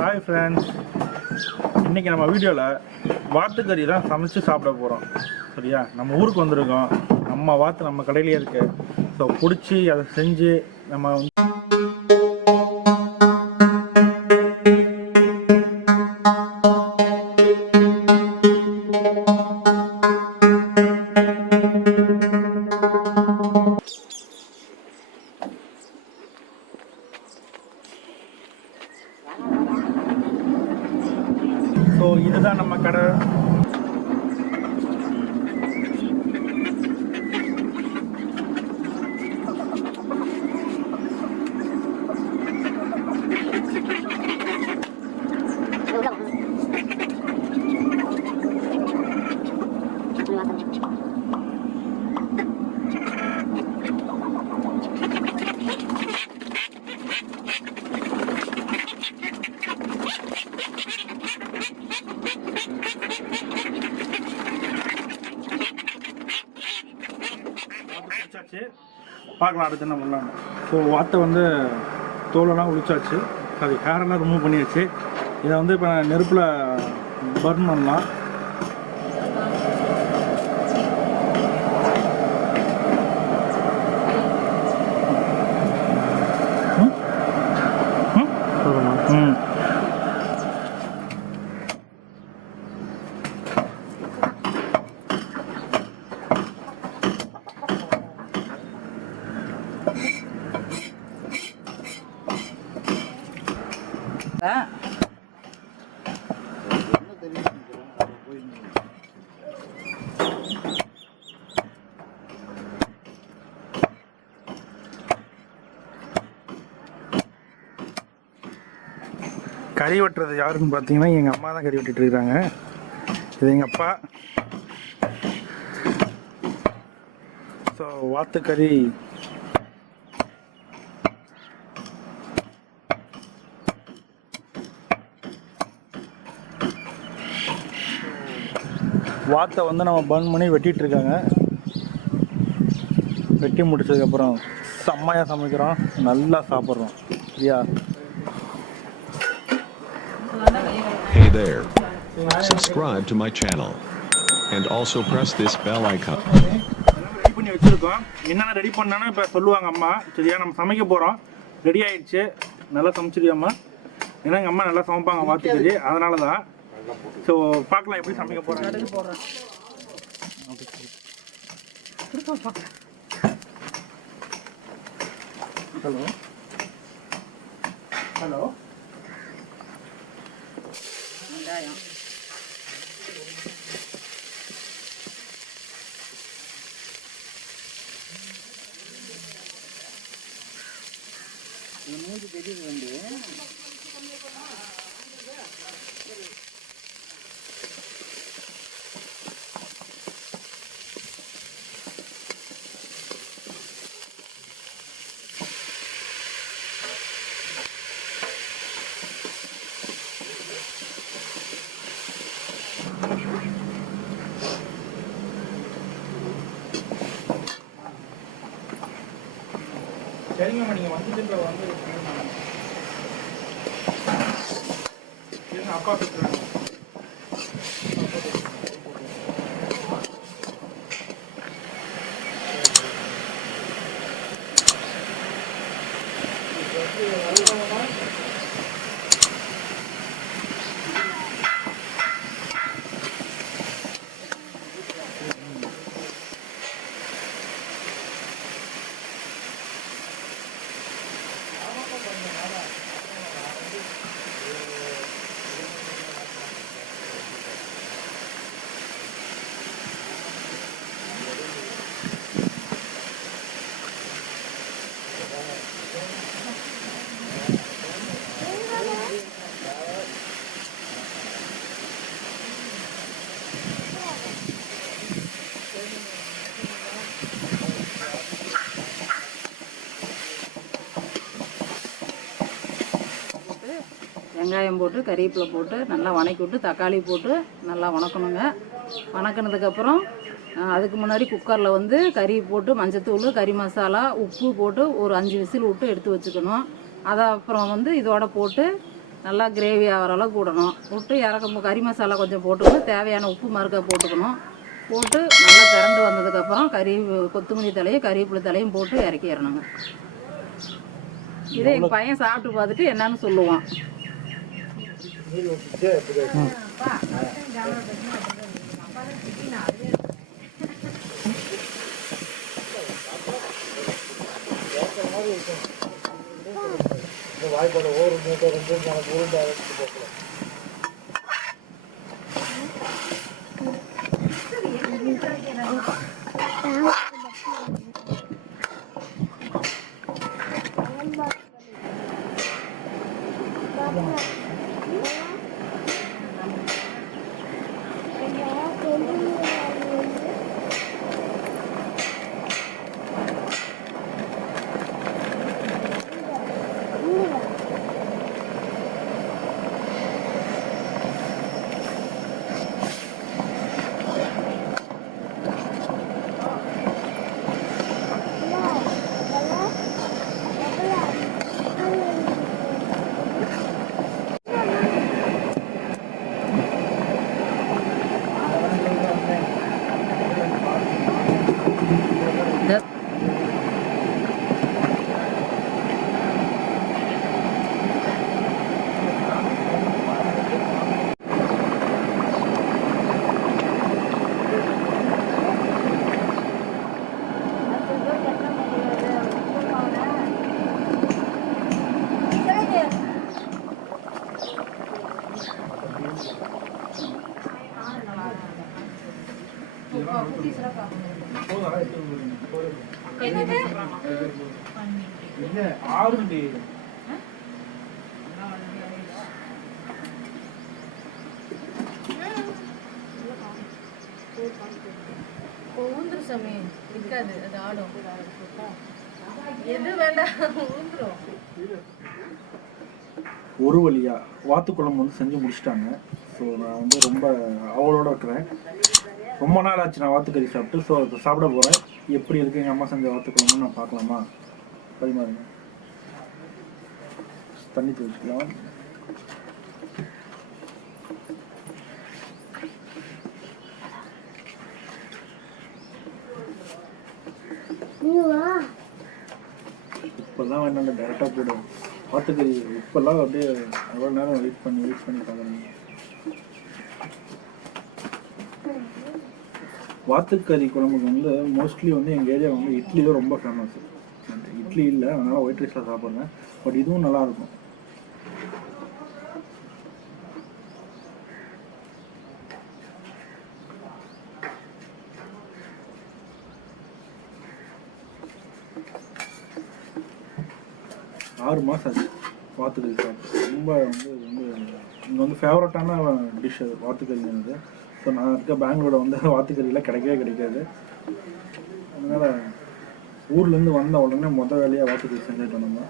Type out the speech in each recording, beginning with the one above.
Hi friends, இன்றைக்கி நம்ம வீடியோவில் வாத்துக்கறி தான் சமைச்சு சாப்பிட போகிறோம். சரியா, நம்ம ஊருக்கு வந்திருக்கோம். நம்ம வாத்து நம்ம கடையிலே இருக்குது. ஸோ பிடிச்சி அதை செஞ்சு நம்ம இதுதான் நம்ம கடை. பார்க்கலாம் அடுத்து என்ன பண்ணலாம். ஸோ வாத்தை வந்து தோலெல்லாம் உளிச்சாச்சு, சாரி ஹேரெல்லாம் ரிமூவ் பண்ணியாச்சு. இதை வந்து இப்போ நெருப்பில் பர்ன் பண்ணலாம். கறி வெட்டுறது யாருன்னு பார்த்தீங்கன்னா எங்கள் அம்மா தான் கறி வெட்டிட்டு இருக்காங்க. இது எங்கள் அப்பா. ஸோ வாத்துக்கறி வாத்தை வந்து நம்ம பர்ன் பண்ணி வெட்டிட்டு இருக்காங்க. வெட்டி முடிச்சதுக்கப்புறம் செம்மையாக சமைக்கிறோம், நல்லா சாப்பிட்றோம். சரியா? Hey there, subscribe to my channel and also press this bell icon. Ready பண்ணி வச்சிருக்கோம். என்னென்ன ரெடி பண்ணானு இப்போ சொல்லுவாங்க அம்மா. சரியா, நம்ம சமைக்க போகிறோம். ரெடி ஆயிடுச்சு. நல்லா சமைச்சிருக்கோம் அம்மா. ஏன்னா எங்கள் அம்மா நல்லா சமைப்பாங்க வாத்துக்கறி, அதனால தான். ஸோ பார்க்கலாம் எப்படி சமைக்க போகிறேன். ஹலோ ஹலோ வெங்காயம், மூஞ்சி தெரியுது வந்து சரிங்கம்மா. நீங்கள் வந்துட்டு இப்போ வந்து அப்பா பேசுகிறாங்க. வெங்காயம் போட்டு கறிவேப்பிலை போட்டு நல்லா வணக்கி விட்டு தக்காளி போட்டு நல்லா வணக்கணுங்க. வணக்கினதுக்கப்புறம் அதுக்கு முன்னாடி குக்கரில் வந்து கறி போட்டு மஞ்சத்தூள் கறி மசாலா உப்பு போட்டு ஒரு 5 விசில் விட்டு எடுத்து வச்சுக்கணும். அதை அப்புறம் வந்து இதோட போட்டு நல்லா கிரேவி ஆகிற அளவுக்கு விடணும். விட்டு இறக்கும் கறி மசாலா கொஞ்சம் போட்டுக்கணும், தேவையான உப்பு மறுக்க போட்டுக்கணும். போட்டு நல்லா திரண்டு வந்ததுக்கப்புறம் கொத்தமல்லி தலையும் கறிவேப்பிலை தலையும் போட்டு இறக்கிடணுங்க. இதே எங்கள் பையன் சாப்பிட்டு பார்த்துட்டு என்னன்னு சொல்லுவான். வாய்ப்பாடு ஒரு மூட்டை 2 எனக்கு உருண்டை அரைச்சிட்டு போகலாம். ஒரு வழியா வாத்து குழம்பு வந்து செஞ்சு முடிச்சிட்டாங்க. ஸோ நான் வந்து ரொம்ப அவளோட இருக்கிறேன். ரொம்ப நாள் ஆச்சு நான் வாத்துக்கறி சாப்பிட்டு. ஸோ அதை சாப்பிட போகிறேன். எப்படி இருக்கு எங்கள் அம்மா செஞ்ச வாத்து குழம்புன்னு நான் பார்க்கலாமா? பரிமாறுங்க. தண்ணி தூச்சிக்கலாம். இப்போல்லாம் வேண்டாம், டேரெக்டாக போய்டும் வாத்துக்கறி. இப்போல்லாம் அப்படியே அவ்வளோ நேரம் வெயிட் பண்ணி பார்க்குறேங்க. வாத்துக்கறி குழம்புக்கு வந்து மோஸ்ட்லி வந்து எங்கள் ஏரியா வந்து இட்லி தான் ரொம்ப ஃபேமஸ். இட்லி இல்லை, அதனால் ஒயிட் ரைஸில் சாப்பிட்றேன். பட் இதுவும் நல்லாயிருக்கும். ஆறு மாதம் ஆச்சு வாத்துக்கறி சாப்பிட்டு. ரொம்ப வந்து இங்கே வந்து ஃபேவரட்டான டிஷ் அது வாத்துக்கறிங்கிறது. ஸோ நான் இருக்க பெங்களூரில் வந்து வாத்துக்கறியெலாம் கிடைக்காது. அதனால் ஊர்லேருந்து வந்த உடனே மொதல் வேலையாக வாத்துக்கறி செஞ்சுட்டு நம்ம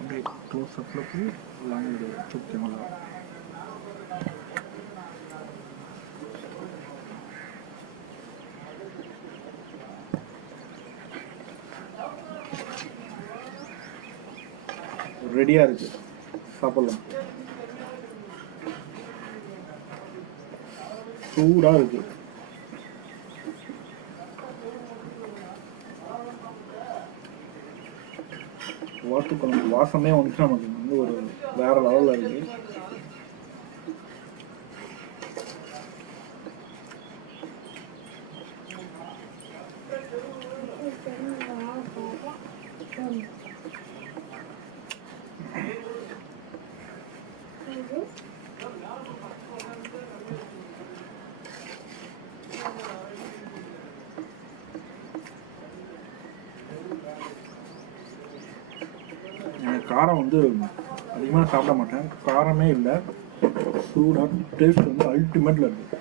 அப்படியே க்ளோஸ் அப்பில் போய் லாங் தூக்கிங்களா. ரெடியாக இருக்குது, சாப்பிட்லாம். சூடாக இருக்குது. வாத்து குழம்பு வாசமே வந்துட்டு நமக்கு வந்து ஒரு வேற லெவலில் இருக்குது. காரம் வந்து அதிகமாக சாப்பிட மாட்டேன், காரமே இல்லை. சூடாக டேஸ்ட் வந்து அல்டிமேட்டில் இருக்குது.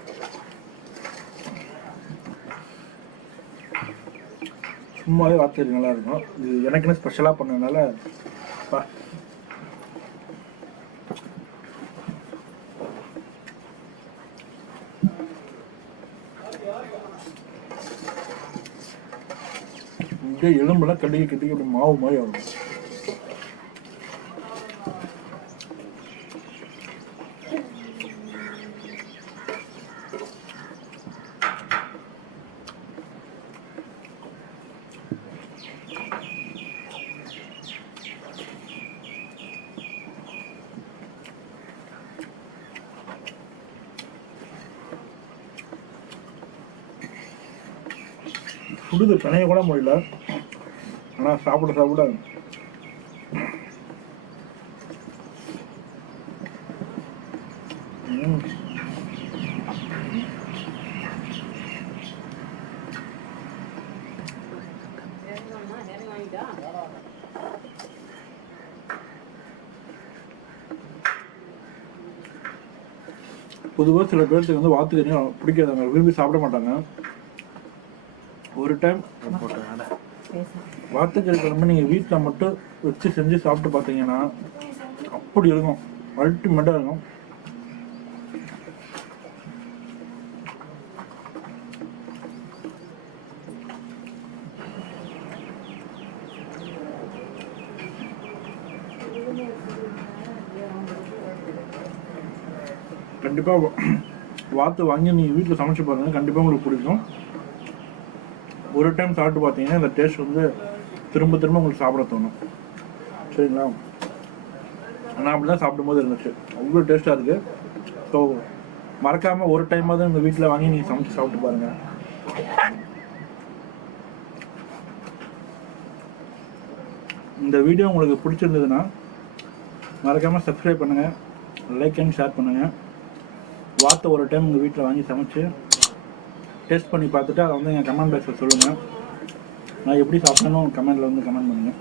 சும்மாவே வாத்துக்கறி நல்லா இருக்கும். இது எனக்குன்னு ஸ்பெஷலாக பண்ணதுனால பா இங்கே எலும்பெல்லாம் கட்டிக்கி அப்படி மாவு மாதிரி ஆகும். சுடுது பிணைய கூட முடியல. ஆனால் சாப்பிட பொதுவாக சில பேருக்கு வந்து வாத்துக்கறி பிடிக்காதாங்க, விரும்பி சாப்பிட மாட்டாங்க. ஒரு டைம் வாத்துக்கறி குழம்பு நீங்கள் வீட்டில் மட்டும் வச்சு செஞ்சு சாப்பிட்டு பார்த்தீங்கன்னா அப்படி இருக்கும், அல்டிமேட்டாக இருக்கும். கண்டிப்பாக வாத்து வாங்கி நீங்கள் வீட்டில் சமைச்சு பாருங்கள், கண்டிப்பாக உங்களுக்கு பிடிக்கும். ஒரு டைம் சாப்பிட்டு பார்த்தீங்கன்னா இந்த டேஸ்ட் வந்து திரும்ப உங்களுக்கு சாப்பிட தோணும். சரிங்களா? நான் அப்படி தான் சாப்பிடும்போது இருந்துச்சு, அவ்வளோ டேஸ்ட்டாக இருக்குது. ஸோ மறக்காமல் ஒரு டைமாவது உங்கள் வீட்டில் வாங்கி நீங்கள் சமைச்சு சாப்பிட்டு பாருங்கள். இந்த வீடியோ உங்களுக்கு பிடிச்சிருந்ததுன்னா மறக்காமல் சப்ஸ்கிரைப் பண்ணுங்கள், லைக் அண்ட் ஷேர் பண்ணுங்கள். வாத்தை ஒரு டைம் உங்கள் வீட்டில் வாங்கி சமைச்சு டேஸ்ட் பண்ணி பார்த்துட்டு அதை வந்து என் கமெண்ட் பாக்ஸில் சொல்லுங்கள். நான் எப்படி சாப்பிட்டேன்னு கமெண்டில் வந்து கமெண்ட் பண்ணுங்கள்.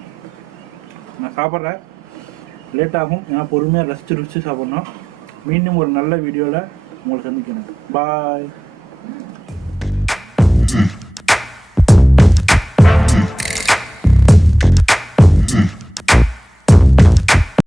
நான் சாப்பிட்றேன், லேட் ஆகும், ஏன்னா பொறுமையாக ரசித்து சாப்பிட்ணும். மீண்டும் ஒரு நல்ல வீடியோவில் உங்களை சந்திக்கணும். பாய்.